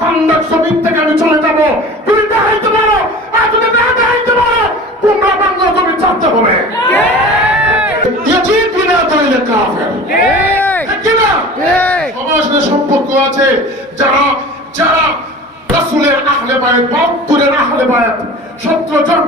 ফান্ডার জমিন থেকে আমি চলে যাবো। তুমি দেখাইতে পারো, আর যদি না দেখাইতে পারো তোমরা বাংলা জমি ছাড়তে হবে। সবার সাথে সম্পর্ক আছে যারা যারা রাসূলের আহলে বায়াত, ৭২ আহলে বায়াত, ১৭ জন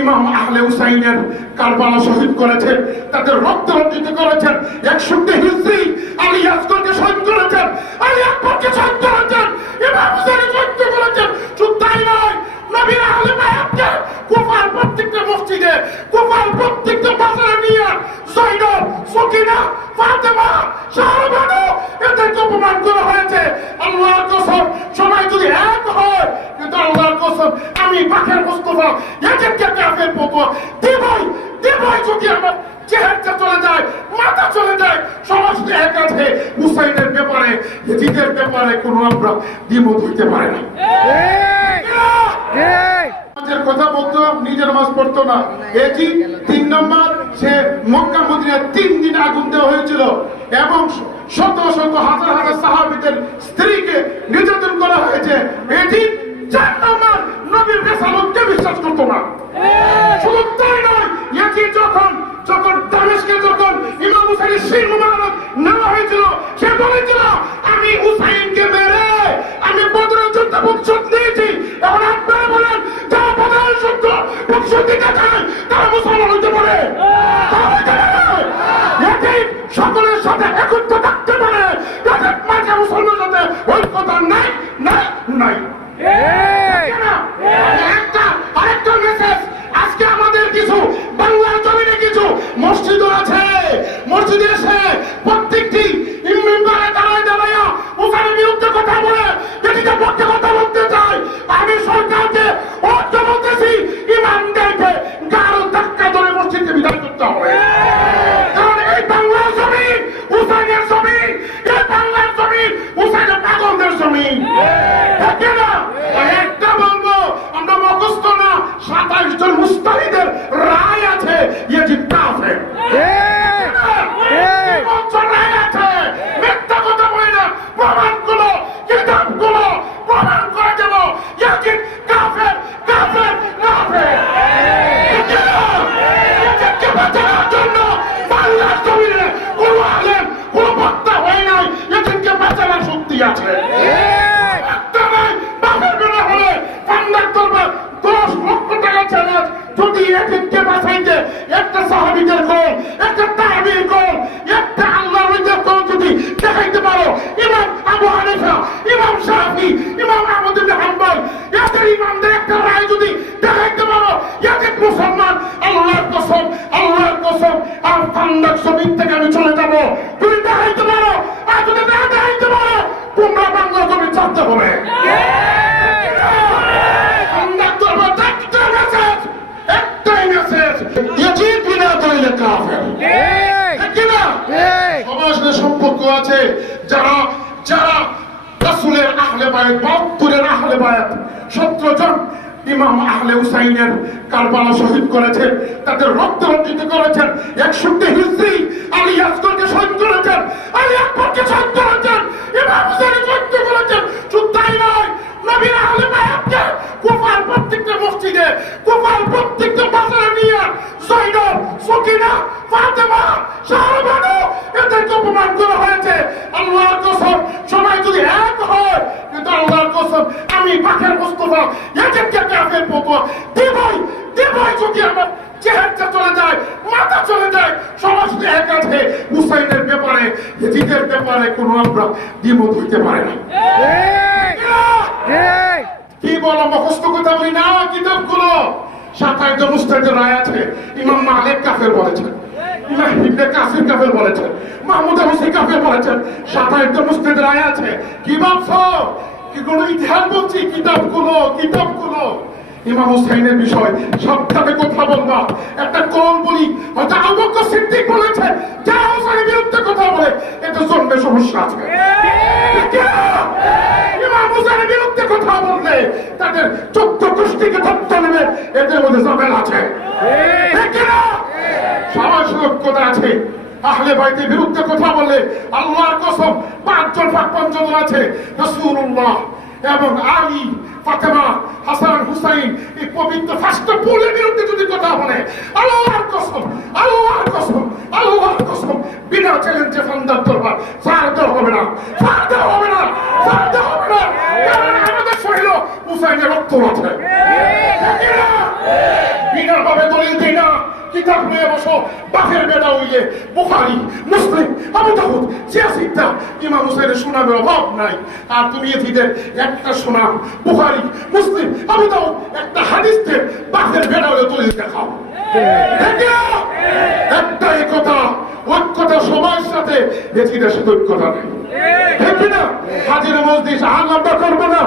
ইমাম আহলে হুসাইনের কারবালা শহীদ করেছেন, তাদের রক্ত রঞ্জিত করেছেন। ৬১ হিজরি আলী আসগরকে শহীদ করেছেন, আলী আকবরকে শহীদ করেছেন, ইমাম হুসাইনকে শহীদ করেছেন। শুধু তাই নয়, নবীর আহলে বায়াতকে কুফার প্রত্যেকটা মসজিদে, কুফার প্রত্যেকটা বাজারে নিয়ে জয়নব, সকিনা, ফাতেমা, শাহবানু এদেরকে অপমান করা হয়েছে। আল্লাহর কসম, সবাই যদি এক হয়, কিন্তু আল্লাহর কসম আমি পাখের মুস্তাফা এদেরকে কাফের ফতোয়া দেবই দেবই। যদি আমার চেহারা চলে যায়, মাথা চলে যায়, সমাজ এক আছে। হুসাইনের ব্যাপারে, ইয়াজিদের ব্যাপারে কোনো আমরা দ্বিমত হইতে পারে না। কথা বলতো, নিজের নামাজ পড়তো না। এটি ৩ নম্বর, সে মক্কা মদিনায় ৩ দিন আগুন দেওয়া হয়েছিল এবং শত শত হাজার হাজার সাহাবীদের স্ত্রীকে নির্যাতন করা হয়েছে। এটি ৪ নম্বর, নবীর রিসালাতকে বিশ্বাস করতো না। শুধু তাই নয়, এটি যখন দামেস্কে যখন ইমাম হুসাইনের শির মুবারক নেওয়া হয়েছিল, সে বলেছিল আমি হুসাইনকে মেরে আমি বদরের যুদ্ধে প্রতিশোধ নিয়েছি। এখন আপনারা বলেন, যারা বদরের যুদ্ধ প্রতিশোধ দিতে চায় তারা মুসলমান হইতে পারে? সকলের সাথে একত্র থাকতে পারে, তাদের মাঝে মুসলমানের সাথে ঐক্যতা নাই নাই নাই। আরেকটা মেসেজ, আজকে আমাদের কিছু বাংলার জমিনে কিছু মসজিদ আছে, মসজিদে এসে প্রত্যেকটি ইমামবারে দাঁড়ায় দাঁড়ায় ওখানে বিরুদ্ধে কথা বলে, যেটিকে পক্ষে কথা বলতে চায়। আমি সরকারকে ঐক্য বলতেছি, ইমামদেরকে গাঢ় ধাক্কা ধরে মসজিদকে বিদায় করতে হবে। কারণ এই বাংলার জমিন হুসাইনের জমিন, এই বাংলার জমিন হুসাইনের পাগলদের জমিন। একটা বলবো, আমরা মুখস্থ না, ২৭ জন মুস্তাহিদের রায় আছে, ইয়াজিদ কাফের। রায় আছে, মিথ্যা কথা বলি না, প্রমাণগুলো, কিতাবগুলো প্রমাণ করে দেব, ইয়াজিদ কাফের কাফের কাফের। ইয়াজিদকে বাঁচানোর জন্য বাংলার জমিনে কোনো আলেম, কোনো বক্তা হয় নাই, ইয়াজিদকে বাঁচানোর শক্তি আছে। যদি ইয়াজিদকে বাঁচাইতে একটা সাহাবীদের গোল, একটা তাবিঈর গোল, একটা আল্লাহর ওলিদের গোল যদি দেখাইতে পারো, ইমাম আবু হানিফা, ইমাম শাফি, ইমাম আহমদ ইবনে হাম্বল, এদের ইমামদের একটা রায় যদি দেখাইতে পারো, ইয়াজিদ মুসলমান। আল্লাহর কসম, আল্লাহর কসম, আর ফান্ডার জমিন থেকে আমি চলে যাব। তুমি দেখাইতে পারো, আর যদি না দেখাইতে পারো তোমরা বাংলা জমি ছাড়তে হবে। সবার সাথে সম্পর্ক আছে যারা যারা রাসূলের আহলে বায়াত, ৭২ আহলে বায়াত, ১৭ জন ইমাম আহলে হুসাইনের কারবালা শহীদ করেছেন, তাদের রক্ত রঞ্জিত করেছেন। ৬১ হিজরি আলী আসগরকে শহীদ করেছেন, আলী আকবরকে শহীদ করেছেন, ইমাম হুসাইনকে শহীদ করেছেন। শুধু তাই নয়, নবীর আহলে বায়াতকে কুফার প্রত্যেকটা মসজিদে, কুফার প্রত্যেকটা বাজারে নিয়ে জয়নব, সকিনা, ফাতেমা, শাহবানু এদেরকে অপমান করা হয়েছে। আল্লাহর কসম, সবাই যদি এক হয়, কিন্তু আল্লাহর কসম আমি পাখের মুস্তাফা এদেরকে কাফের ফতোয়া দেবই দেবই। যদি আমার চেহারা চলে যায়, মাথা চলে যায়, সমাজ এক আছে। হুসাইনের ব্যাপারে, ইয়াজিদের ব্যাপারে কোনো আমরা দ্বিমত হইতে পারে না। কি বলো, মুখস্থ কথা বলি না, কিতাবগুলো ২৭ মুস্তাহিদের রায় আছে। ইমাম মালিক কাফের বলেছেন, ইমাম ইবনে কাসির কাফের বলেছেন, মাহমুদ হোসেন কাফের বলেছেন, ২৭ মুস্তাহিদের রায় আছে। কি ভাবছো, কি কোনো ইতিহাস বলছি? কিতাবগুলো কিতাবগুলো ইমাম হুসাইনের বিষয় সাবধানে কথা বলবা। একটা কল বলি, হয়তো আবু বকর সিদ্দিক বলেছেন, যারা হুসাইনের বিরুদ্ধে কথা বলে এতে জন্মে সমস্যা আছে। ইমাম হুসাইনের বিরুদ্ধে কথা বললে তাদের ১৪ গোষ্ঠীকে ধরতে নেবে, এদের মধ্যে ঝামেলা আছে। সবার সুরক্ষতা আছে। আহলে বাইতের বিরুদ্ধে কথা বলে আল্লাহর কসম ৫ জন পাক পঞ্চদল আছে। রাসূলুল্লাহ এবং আলী, ফাতেমা, হাসান, হুসাইন এই পবিত্র ফাস্ট ফুলের বিরুদ্ধে যদি কথা বলে, আল্লাহর কসম, আল্লাহর কসম, আল্লাহর কসম, বিনা চ্যালেঞ্জে ফান্দার দরবার ছাড়তে হবে না, ছাড়তে হবে না, ছাড়তে হবে না। কারণ আমাদের শরীরে হুসাইনের রক্ত আছে। বিনা ভাবে দলিল দিই না, কিতাব নিয়ে বসো, বাপের বেটা হইলে বুখারী, মুসলিম, আবু দাউদ, সিয়াসিদ্দা, ইমাম হুসাইনের সুনামের অভাব নাই। আর তুমি এদিদের একটা সুনাম বুখারী, মুসলিম, আবু দাউদ একটা হাদিসে বাপের বেটা হলে দলিল দেখাও। একটাই কথা, ঐক্যতা সময়ের সাথে এদিদের সাথে ঐক্যতা নেই। ঠিক না? হাজির মজলিস আর লম্বা করবো না।